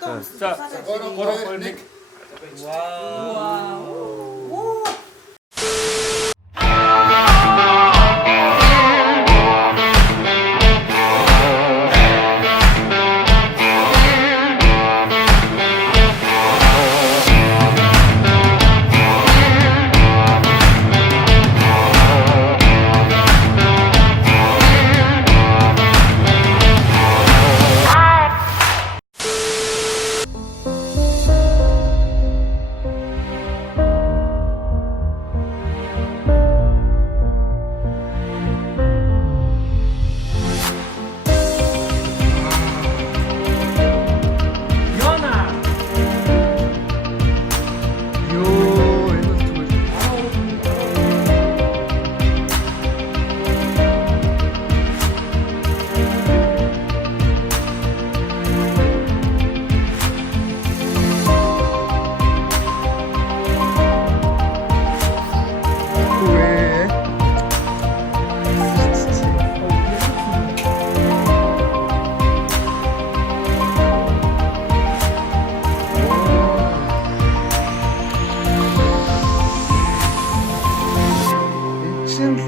자, 3, 2, 1. 와우.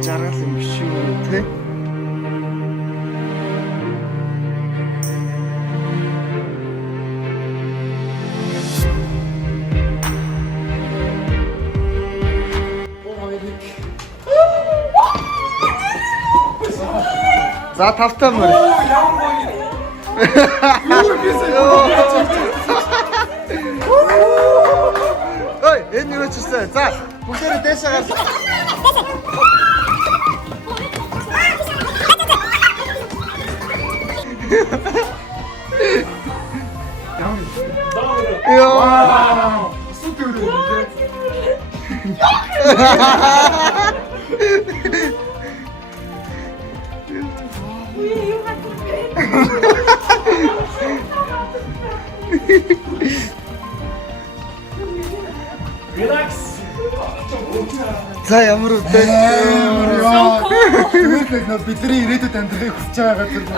Жаргал юм шүү те. За тавтай мөр. Ой, энэ юу ч гэсэн. За, бүгдээрээ дэшээ гар. Яа. Супер үү? Relax. За ямар үдэ. Тэгвэл нөө бидний ирээдүйд амьдрахыг хүсэж байгаа гэдэг.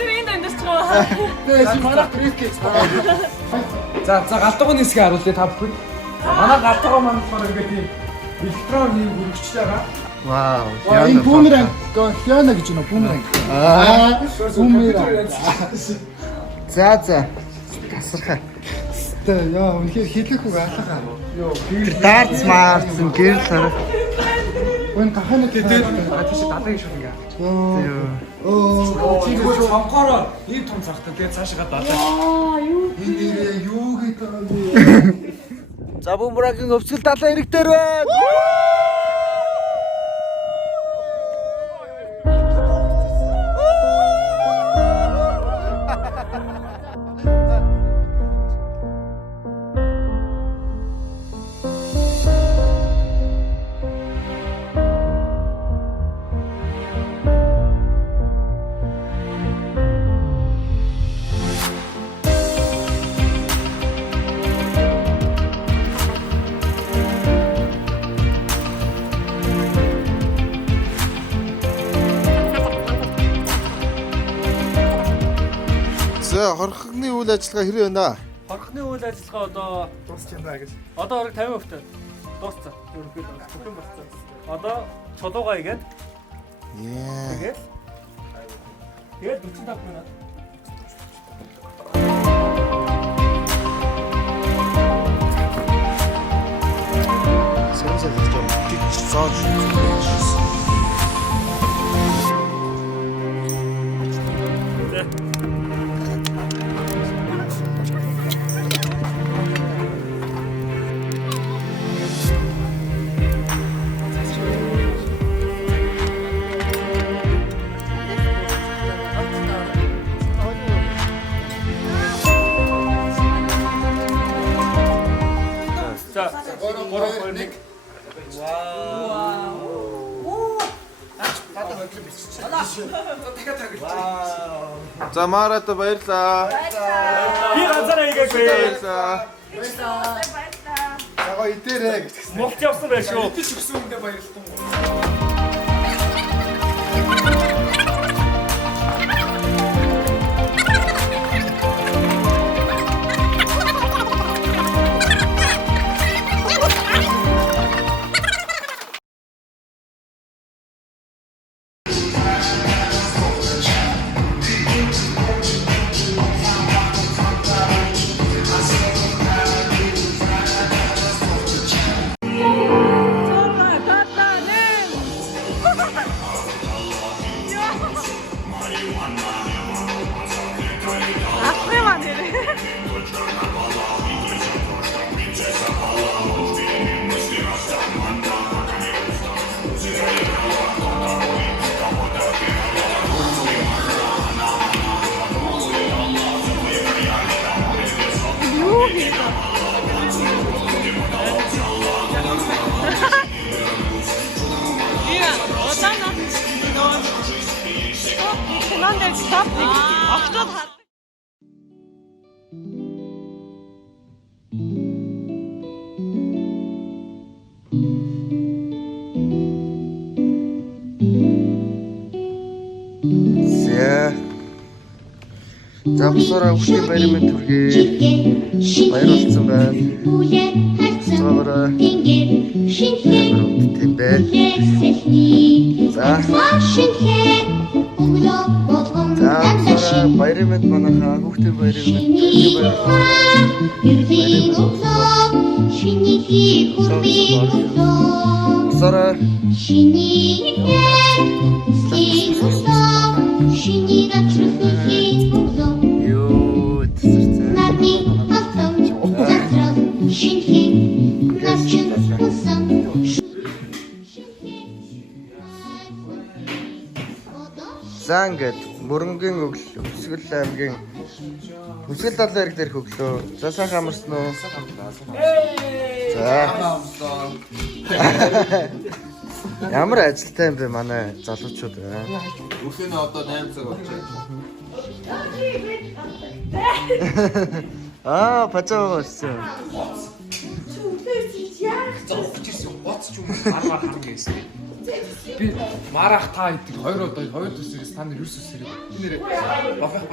Тэр энд амьдчихгаа. Тэгээс манай крикет. За галтгооны хэсгийг харуулъя та бүхэн. Манай галтгоо маань болохоор ингээд ийм электрон ийм өргөжж байгаа. Вау. Энэ бүүмеранг хяна гэж нөө бүүмеранг. Бүүмеранг. За. Тасархаа. Тэ яа үнэхээр хийлэх үг алхаа. Йоо Даарц маарсан гэрэл харах. энэ кахана гэдэг Тийш далайн шүү ингээ. оо Тэгвэл цонхороо ийм том цагтай тэгээд цаашаа далайн. энэ нэрээ юу гэдэг вэ? За бүүмбрагийн өвсгөл далайн ирэг дээр байна. За хорхогны үйл ажиллагаа хэрэг байна? Хорхны үйл ажиллагаа одоо дуусч юм байна гэж. одоо орог 50% дууссан. Ерөнхийдөө бүхэн болсон. Одоо чулуугаа игээд Яа. тэгээд 45 минут. Сэрэмсэл гэж юм. Гэж зоож. 자, 3, 2, 1. За Марата баярлаа. Би ганцаараа игээгүй. Баярлаа. Цагаа идээрэй гэж. Монголд явсан байх шүү. Идэж өгсөн үндэ баярлалаа. Кинон дээр стоп нэг октод хар. Завсараа хүчтэй баярын мэнд хүргэе. Баяр болсон байна. Завсараа тийм бэ. За баярын мэнд манайхаа хүчтэй баярын мэнд Завсараа За ингээд Мөрөнгийн Өсгөл аймгийн Өсгөл далайн ирэг дээрх өглөө. За сайхан амарсан уу? За. Ямар ажилтай юм бэ манай залуучууд аа? Өглөө одоо 8 цаг болж байна. Аа, пачаа болсон. Би марах та идэг 2 төсөөс та нар 9 төсөө. Би нэрээ бафах.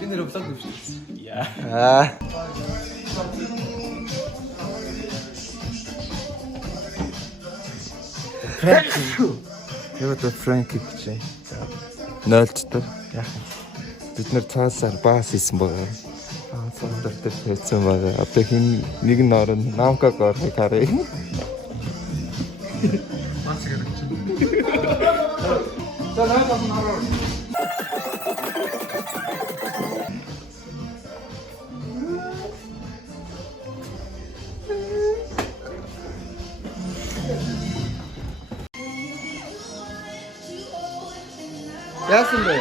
Би нэрээ блог дэвшсэн. Аа. Яваад Франки гэж. 0-д яах. Бид нэр цаасаар баас хийсэн байгаа. Цаасаар дээр хийсэн байгаа. Одоо хин нэг нь орон намкаг орохыг харъя. За наваа хараа. Яасан бэ?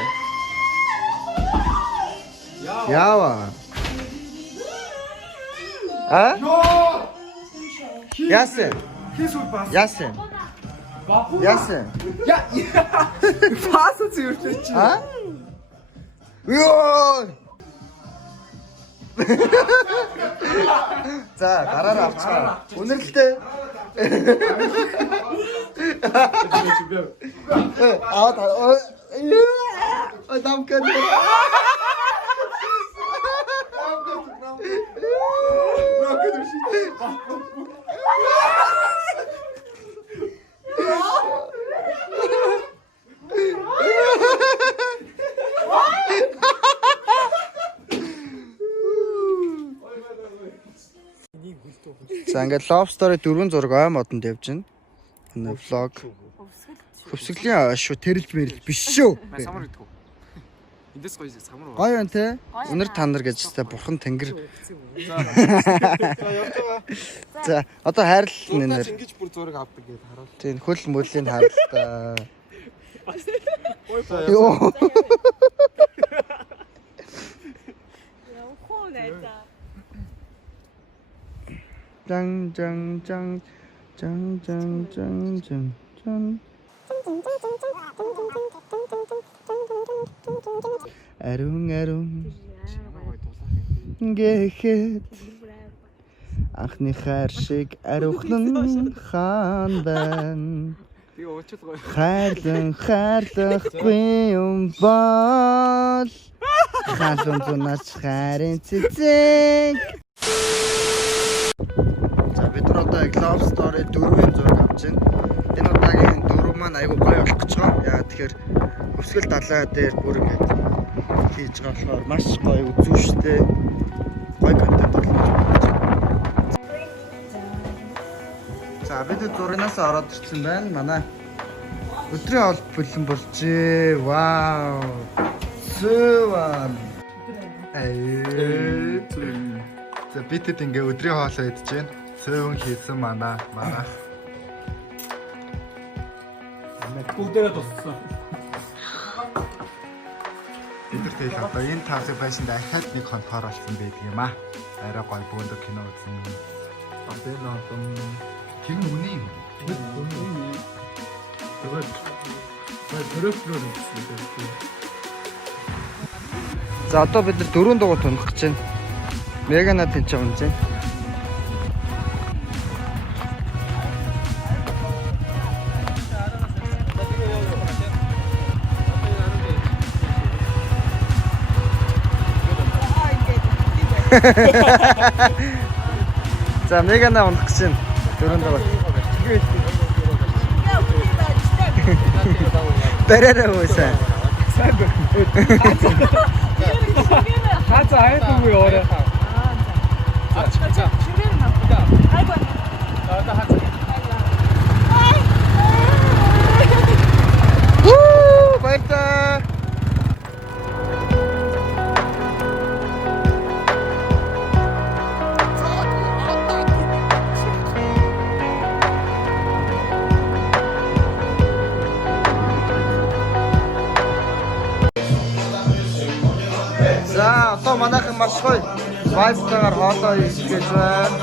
Яава. А? Яасан. Хийсүр бас. Яасан. Яасан. Фас үзүүлчих чи. А? Йоо. За, гараараа авцгаа. Үнэрлээ. Дамкад. За ингээд love story 4 зураг ой модонд явж байна. Энэ влог. Хөвсгөлийн шүү тэрэлж мэрэл биш шүү. Самар идэх үү? Эндээс гоё самар. Гоё юм те. Өнөр та нар гэж та бурхан тэнгэр. За одоо хайрлал нэр. Ингэж бүр зураг авдаг гэж харуул. Тийм хөл мөлийн харалтаа. Яа, хоо найзаа. Жан жан жан жан жан жан жан жан. Арун гэхэд анхны хайр шиг ариухан хаан байна. Би уучлал гоё. Хайрлахгүй юм бол хаалун зунаас хайрын цэцэг. За бид нар одоо love story 4-ийн зураг авч байна. Энэ удаагийн 4 маань айгүй гоё болох гэж байгаа. Яа тэгэхээр Өсгөл далай дээр бүр ингэж хийж байгаа болохоор маш гоё үзүүштэй гоё контент болно гэж бодож байна. За бид зурагнаас ороод ирсэн байна. Манай өдрийн хоол бэлэн болжээ. Вау. Сүван. За битэд ингээ өдрийн хоолоо идэж байна. Сүвэн хийсэн манаа. Бүгдээрээ туссан. Бид нар тэгэл одоо энэ тавлыг байсан дахиад нэг хон хооролцсон байдаг юм аа. арай гоё бөөндөр кино үзсэн. Одоо ном Тэр нь үний юм. Тэгээд төрөсрөө үзсэн. За одоо бид нар 4 дугаар тунах гэж байна. Мегана тэнч унж байна. За Мегана унах гэж байна. 4 дугаар. Бэрэрэ үсэн. Хаза айдгүй орой. Вуу, баярлалаа. За одоо манайхан маш гоё вайбтайгаар хоолоо хийж гэж байна.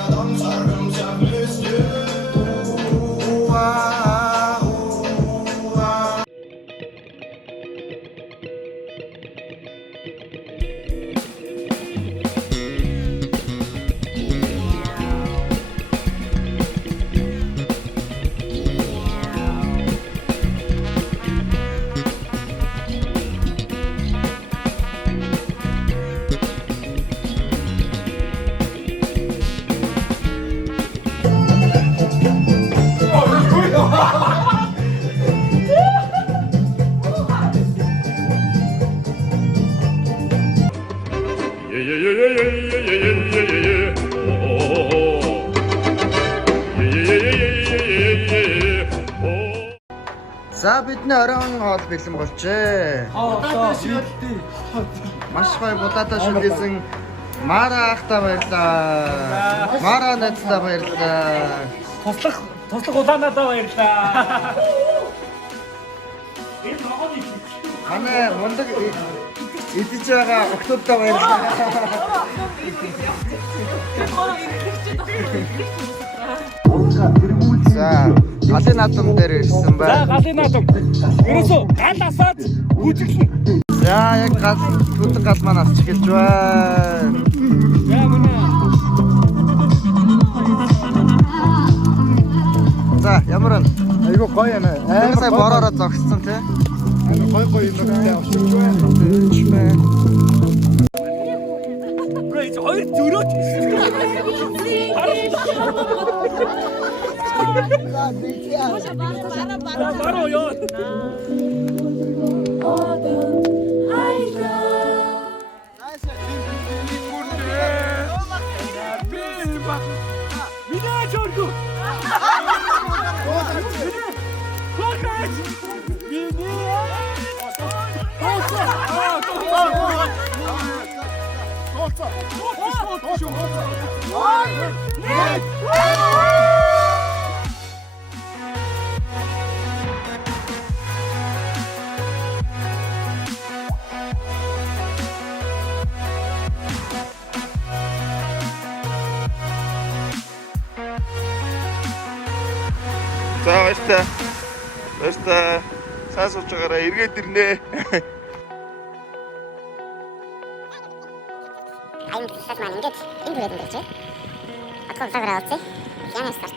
За бидний оройн хоол бэлэн болжээ. Маш гоё будаатай шүлгээсэн Мара ахта баярлаа. Мара найзтай баярлаа. Туслах улаанадаа баярлаа. Манай мундаг идэж байгаа охтуудтай баярлаа. За, галын наадам дээр ирсэн байна. Галын наадам. Ерөөсөө гал асаад үжиглэн. За, яг гал түтэн гал маань авч эхэлж байна. Яа мөн. За, ямар вэ? Айгуу гоё яана. Амар сая бороороо зогссон тий. Гоё юм байна. Брэйз хоёр зөрөөд. Бараа ёо. Минь жоргу. За баяртай. Баяртай. Сайн сууж байгаараа эргээд ирнэ. Аймаг тусаад маань ингээд энэ түрээд ингэж байна. Атгал цагаараа олцъя. Яна старт.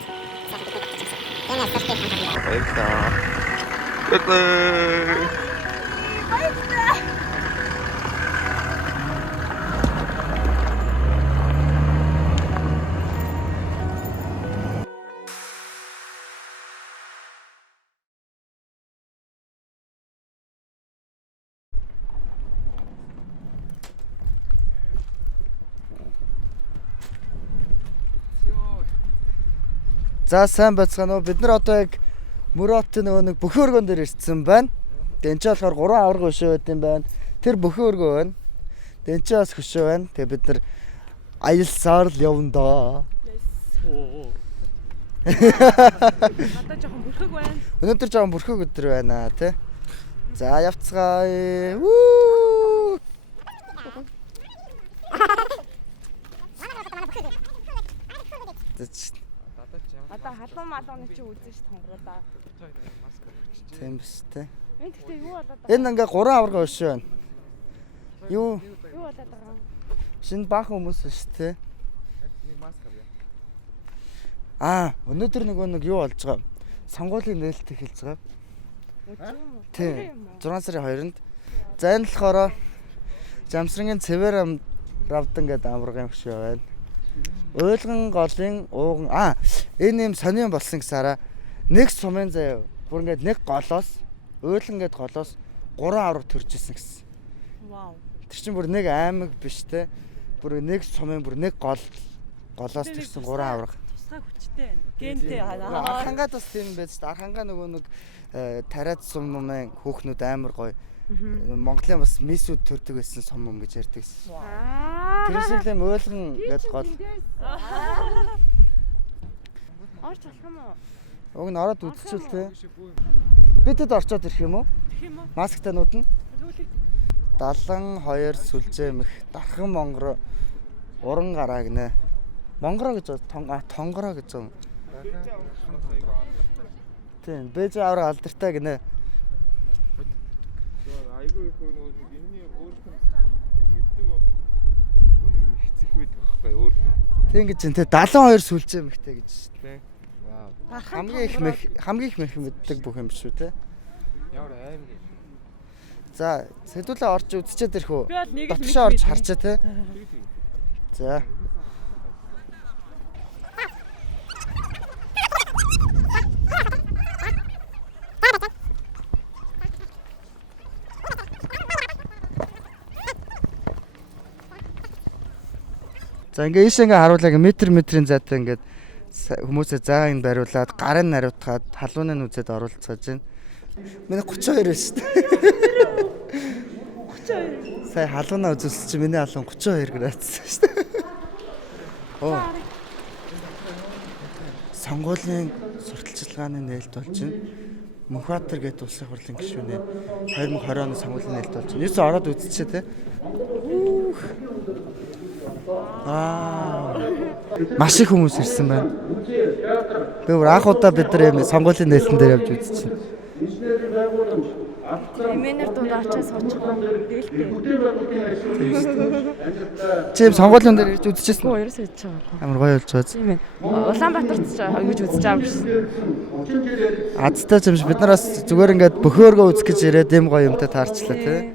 Яна старт гэх юм. Баярлаа. Баярлаа. За сайн байцгаана уу. Бид нар одоо яг Мөрөт нөгөө нэг бүхэн өргөн дээр ирсэн байна. Тэнч болохоор 3 авраг өшөө байт юм байна. Тэр бүхэн өргөө байна. Тэнч бас хөшөө байна. Тэгээ бид нар аялсаар л явна даа. Надад жоохон бүрхэг байна. Өнөөдөр жоохон бүрхэг өдөр байна тий. За явцгаая. Вүү. ч. Одоо халуун малууны чи үзэн ш тонгороо. Тийм биш те. Энэ гэхдээ юу болоод байгаа? Энэ ингээ 3 аварга өшөө байна. Юу Юу болоод байгаа? шинэ баахан хүмүүс шүү те. Өнөөдөр нэг юу болж байгаа? Сонгуулийн нээлт эхэлж байгаа. Тийм. 6 сарын 2-нд. За энэ болохоор Жамсрангийн Цэвэр равдан гэдэг аварга юм шиг байна. Уйлган голын ууган энэ юм сонирн болсон гэсараа нэг сумын заяа бүр ингээд нэг голоос уйлган гэдэг голоос 3 аварга төрж исэн гэсэн. Вау. Тэр чинь бүр нэг аймаг биш те. Бүр нэг сумын бүр нэг голоос төрсэн 3 аварга. Тусгай хүчтэй байна. Гэнтэй Архангад бас тийм байж та. Архангаа нөгөө нэг тариад сумын хүүхнүүд амар гоё. Монголын бас мисүүд төрдөг байсан сум юм гэж ярьдаг. Тэрсэл юм уйлган гэдэг гол. Орч болох юм уу? Уг нь ороод үдчихвэл те. Бидэд орчоод ирэх юм уу? Ирэх юм уу? Масктанууд нь 72 сүлжээмх дархан монгор уран гараа гинэ. Монгороо гэж тонгороо гэж юм. Тийм, бэж авраг алдартай гинэ. Айгүй их нөгөө энэний өөрхөн мэддэг нэг хэцэх байдаг байхгүй өөр. Тийм гэж энэ 72 сүлжээмхтэй гэж Тэ. Вау. хамгийн их мэддэг бүх юм биш үү те. Ямар аим. За, сэдвүүлээ орж үзчихэд ирэх үү? Би бол нэг л Дотгошоо орж харчаа те. За. За ингээ ийш ингээ харуулаг метрийн зайтай ингээд хүмүүсээ заа ин бариулаад гарын нариутгаад халууны нүзэд оруулцгааж байна. Миний 32 байна шүү дээ. 32. Сая халуунаа үзүүлсэн чи миний халуун 32 градус шүү дээ. Оо. Сонгуулийн сурталчилгааны нээлт болж байна. Мөнхбаатар гэдэг улсын хурлын гишүүнээ 2020 оны сонгуулийн нээлт болж байна. Юусе ороод үзчихээ те. Маш их хүмүүс ирсэн байна. Би бүр анх удаа бид нар юм сонгуулийн нээлтэн дээр явж үзчихсэн. Эмэнэр дунд очиж суучих юм дээлтэй. Чи сонгуулийн дээр ирж үзчихсэн үү? Ерөөсөө хийж байгаа. Амар гоё болж байгаа. Тийм ээ. Улаанбаатарт гэж үзэж байгаа юм шиг. Азтай ч юм шиг бид нараас зүгээр ингээд бөхөөргөө үзэх гэж ирээд юм гоё юмтай таарчлаа тий.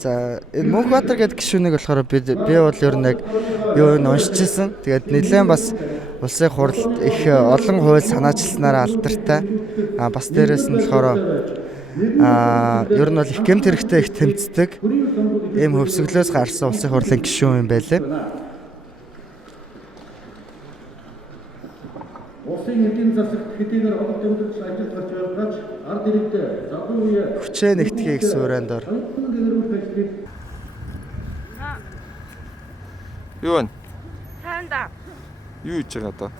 За энэ Мөнхбаатар гэдэг гишүүнийг болохоор би бол ер нь яг юу уншижсэн. Тэгээд нэлээд бас улсын хурлд их олон хууль санаачилснараа алдартай. Бас дээрээс нь болохоор ер нь бол их гэмт хэрэгтэй их тэмцдэг. Ийм хөвсгөлөөс гарсан улсын хурлын гишүүн юм байлээ. Улсын эдийн засагт хэдийгээр олон төвлөрч ажиллаж гарч байгаач ард иргэдэд залуу үе Хүчээ нэгтгэе гэсэн өрөөнд ор. Юу вэ? Таанда. Юу хийж байгаа одоо?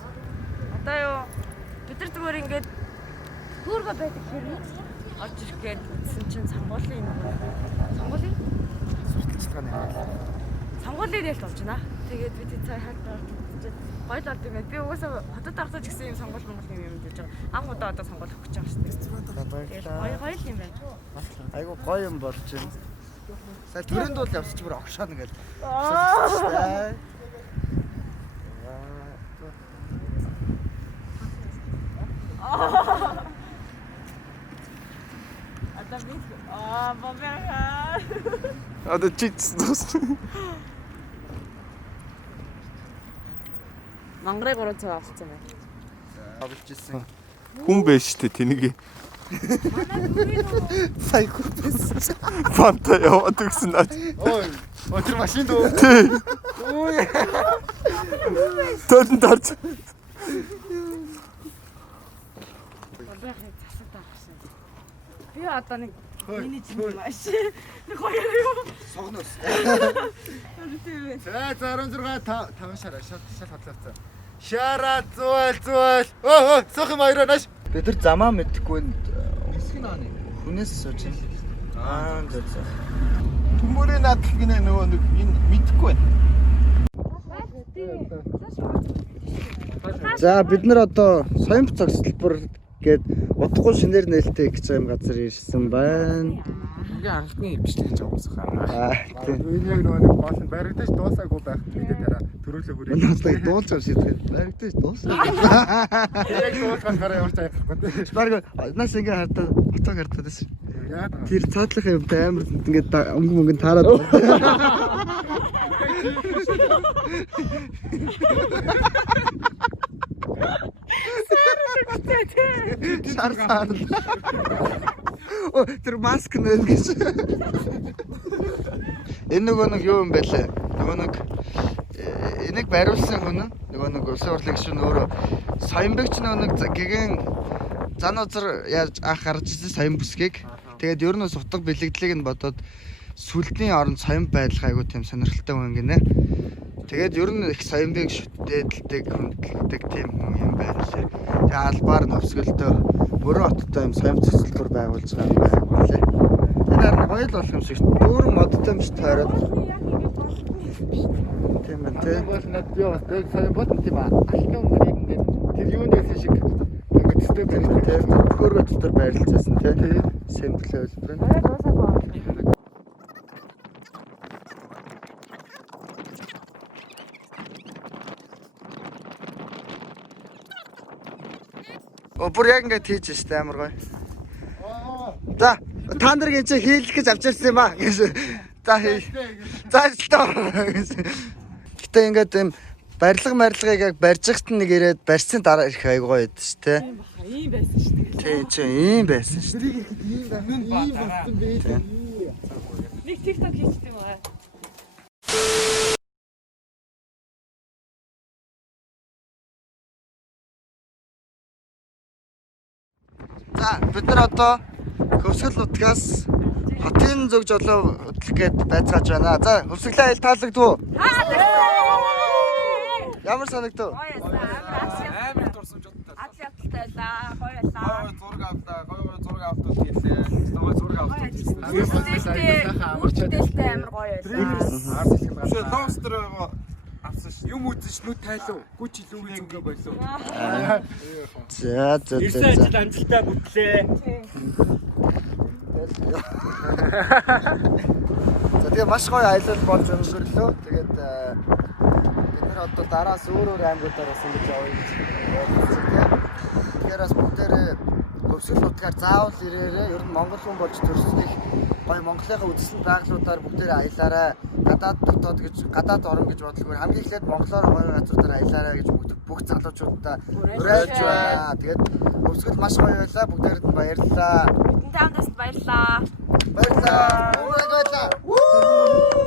Одоо юу? Бид нар зүгээр ингээд хөөргө байдаг хэрэг орж ирэх гээд үзсэн чинь сонгуулийн сонгуулийн нээлт болж байна. Тэгээд бид цаа хаад орж үзчихээд гоё болд юм байна. Би угаасаа хотод орсож гисэн юм сонгуул юм гэж байгаа. Анх удаа одоо сонгуул өгч байгаа шүү дээ. Гоё юм байна. Айгу гоё юм болж байна. Сая төрөнд бол явсч бүр огшоно гэж. Одоо чиц дус. Мангрыг 300 авчихсан байна. Авч ирсэн. Хүн байж штэ тэнийг. Сая хүпээс. Фанта яваад өгсөн наа. Ой, тэр машин дөө. Ой. Тэн дарч. Би одоо нэг миний чинь маш нэг хоёр юу Согноос. тийм. За 16 5 шараа шал хатлаацсан. Шара зүэл. Оо, сох юм хоёроо нааш. Бид нар замаа мэдхгүй хүнээс сууж байна. Зөв. Төмөрөө наадах гинэ нөгөө нэг энэ мэдхгүй байна. За бид нар одоо Соёмб цагт салбар гээд удахгүй шинээр нээлттэй гэж юм газар ирсэн байна. Ингээ анхны бичлэг гэж байгаа юм байна. Тийм. Энэ яг нэг гол нь баригдаж дуусаагүй байх гэдэг дараа төрөөлөө хүрээ. Энэ одоо дуулж шийдэх. Баригдаж дуусна. Яг дуусахаараа явж байгаа байхгүй. Бараг нас ингээ хартаа оцоо хартаа дэс. Яг Тэр цаатлах юмтай амар ингээд өнгө таарад байна. Шар. Оо тэр маск нэн гэж. Энэ нэг юу юм бэ лээ? Нэг энийг бариулсан хүн нэг улсын хурлын гишүүн өөрөө Соёмбэгч нэг гэгэн зан узар яаж анх гарч ирсэн Соёмб бүсгийг тэгээд ер нь бас утга бэлэгдлийг нь бодоод сүлдийн оронд Соёмб байх айгуу тийм сонирхолтой хүн гинэ. Тэгээд ер нь их Соёмбыг шүтээдэлдэг хүндэлдэг тийм хүн юм байна лээ. Тэгээд албаар нь өвсгөлдөө мөрөө хоттой юм Соёмб цэцэлбэр байгуулж байгаа юм байна лээ. Энэ харин гоё л болох юм шиг дүүрэн модтой юм шиг тойроод тийм байна тий. бол над юу бас дэг сайн бод тийм аа. Ахлын мөрийг ингээд тэр юунд байсан шиг ингээд төстэй байна тий. Хөөргө дотор байрлалцсан тий. Сэмплээ хэлбэр нь. Бүр яг ингээд хийж штэ амар гоё. За та нар гэж хийлэх гэж авч ирсэн юм аа. За хий. За л. Гэтэ ингээд юм барилгыг яг барьж ихт нэг ирээд барьсан дараа ирэх айгуу гоё байд штэ. Ийм байсан шүү дээ. Тийм чи ийм байсан штэ. Нэг TikTok хийчихсэн юм аа. За бид нар одоо Хөвсгөл нутгаас хотын зөв жолоо хөдлөх гээд байцгааж байна. За хөвсгөлээ айл таалагдв уу? Ямар санагдав? Амар дурсамжтай. Атли аталтай байлаа. Гоё байлаа. Зураг авлаа. Зураг авдаг гэлээ. Зураг авдаг. Үстэй амар гоё байлаа. Шээ лобстер авсан ш. Юм үзэж нүд тайлав. Гүч илүүгээ зүгээ болов. За. амжилтаа бүтлээ. За тэгээ маш гоё аялал болж өнгөрлөө. Тэгээд бид нар одоо дараас өөр аймагуудаар бас ингэж явъя гэж бодсон тийм. Тэгэхээр бас бүгдээрээ Хөвсгөл нутгаар заавал ирээрээ. Ер нь монгол хүн болж төрснийг гоё Монголынхаа үдшилт байгууллагуудаар бүгдээрээ аялаарай. Гадаад орн гэж бодлоо. Хамгийн эхлээд монголоор гоё газруудаар аялаарай гэж бүх залуучуудаа уриалж байна. Тэгээд Хөвсгөл маш гоё байлаа. Бүгдээрээ баярлалаа. Бидэнтэй хамтаас баярлаа. Баярлалаа. Баярлалаа.